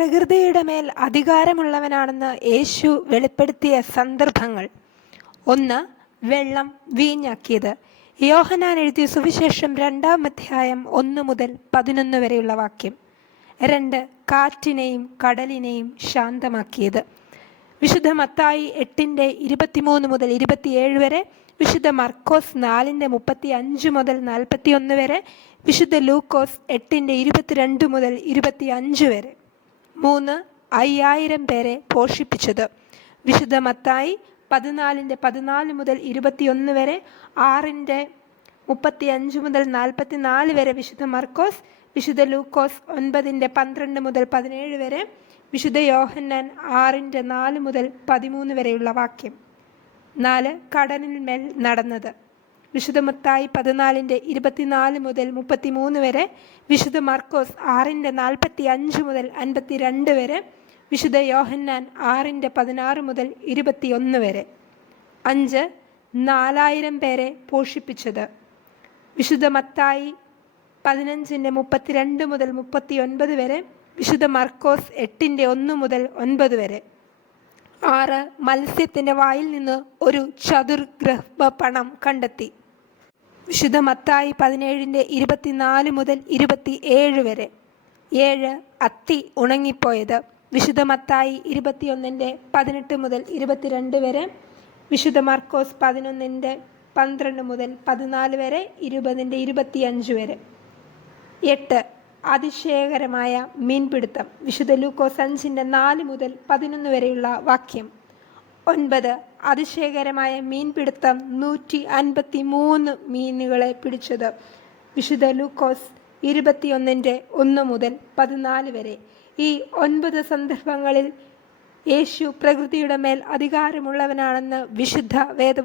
പ്രകൃതിയുടെ മേൽ അധികാരമുള്ളവനാണെന്ന് യേശു വെളിപ്പെടുത്തിയ സന്ദർഭങ്ങൾ. ഒന്ന് വെള്ളം വീഞ്ഞാക്കിയത്. യോഹനാൻ എഴുതിയ സുവിശേഷം രണ്ടാം അധ്യായം ഒന്ന് മുതൽ പതിനൊന്ന് വരെയുള്ള വാക്യം. രണ്ട് കാറ്റിനെയും കടലിനെയും ശാന്തമാക്കിയത്. വിശുദ്ധ മത്തായി എട്ടിന്റെ ഇരുപത്തിമൂന്ന് മുതൽ ഇരുപത്തിയേഴ് വരെ വിശുദ്ധ മർക്കോസ് നാലിന്റെ മുപ്പത്തി അഞ്ച് മുതൽ നാൽപ്പത്തിയൊന്ന് വരെ വിശുദ്ധ ലൂക്കോസ് എട്ടിന്റെ ഇരുപത്തിരണ്ട് മുതൽ ഇരുപത്തി അഞ്ച് വരെ. മൂന്ന് അയ്യായിരം പേരെ പോഷിപ്പിച്ചത്. വിശുദ്ധ മത്തായി പതിനാലിന്റെ പതിനാല് മുതൽ ഇരുപത്തിയൊന്ന് വരെ ആറിന്റെ മുപ്പത്തി അഞ്ച് മുതൽ നാൽപ്പത്തി നാല് വരെ വിശുദ്ധ മർക്കോസ് വിശുദ്ധ ലൂക്കോസ് ഒൻപതിന്റെ പന്ത്രണ്ട് മുതൽ പതിനേഴ് വരെ വിശുദ്ധ യോഹന്നാൻ ആറിന്റെ നാല് മുതൽ പതിമൂന്ന് വരെയുള്ള വാക്യം. നാല് കടലിന്മേൽ നടന്നത്. വിശുദ്ധ മത്തായി പതിനാലിന്റെ ഇരുപത്തിനാല് മുതൽ മുപ്പത്തിമൂന്ന് വരെ വിശുദ്ധ മർക്കോസ് ആറിന്റെ നാൽപ്പത്തി അഞ്ച് മുതൽ അൻപത്തി രണ്ട് വരെ വിശുദ്ധ യോഹന്നാൻ ആറിന്റെ പതിനാറ് മുതൽ ഇരുപത്തിയൊന്ന് വരെ. അഞ്ച് നാലായിരം പേരെ പോഷിപ്പിച്ചത്. വിശുദ്ധ മത്തായി പതിനഞ്ചിന്റെ മുപ്പത്തിരണ്ട് മുതൽ മുപ്പത്തി ഒൻപത് വരെ വിശുദ്ധ മർക്കോസ് എട്ടിന്റെ ഒന്ന് മുതൽ ഒൻപത് വരെ. ആറ് മത്സ്യത്തിന്റെ വായിൽ നിന്ന് ഒരു ചതുർഗ്രഹ പണം കണ്ടെത്തി. വിശുദ്ധ മത്തായി പതിനേഴിന്റെ ഇരുപത്തിനാല് മുതൽ ഇരുപത്തി ഏഴ് വരെ. ഏഴ് അത്തി ഉണങ്ങിപ്പോയത്. വിശുദ്ധ മത്തായി ഇരുപത്തിയൊന്നിന്റെ പതിനെട്ട് മുതൽ ഇരുപത്തിരണ്ട് വരെ. വിശുദ്ധ മാർക്കോസ് പതിനൊന്നിന്റെ പന്ത്രണ്ട് മുതൽ പതിനാല് വരെ ഇരുപതിന്റെ ഇരുപത്തിയഞ്ച് വരെ. എട്ട് അതിശയകരമായ മീൻപിടുത്തം. വിശുദ്ധ ലൂക്കോസ് അഞ്ചിന്റെ നാല് മുതൽ പതിനൊന്ന് വരെയുള്ള വാക്യം. ഒൻപത് അതിശയകരമായ മീൻപിടുത്തം നൂറ്റി അൻപത്തി മൂന്ന് മീനുകളെ പിടിച്ചത്. വിശുദ്ധ ലൂക്കോസ് ഇരുപത്തിയൊന്നിന്റെ ഒന്ന് മുതൽ പതിനാല് വരെ. ഈ ഒൻപത് സന്ദർഭങ്ങളിൽ യേശു പ്രകൃതിയുടെ മേൽ അധികാരമുള്ളവനാണെന്ന് വിശുദ്ധ വേദ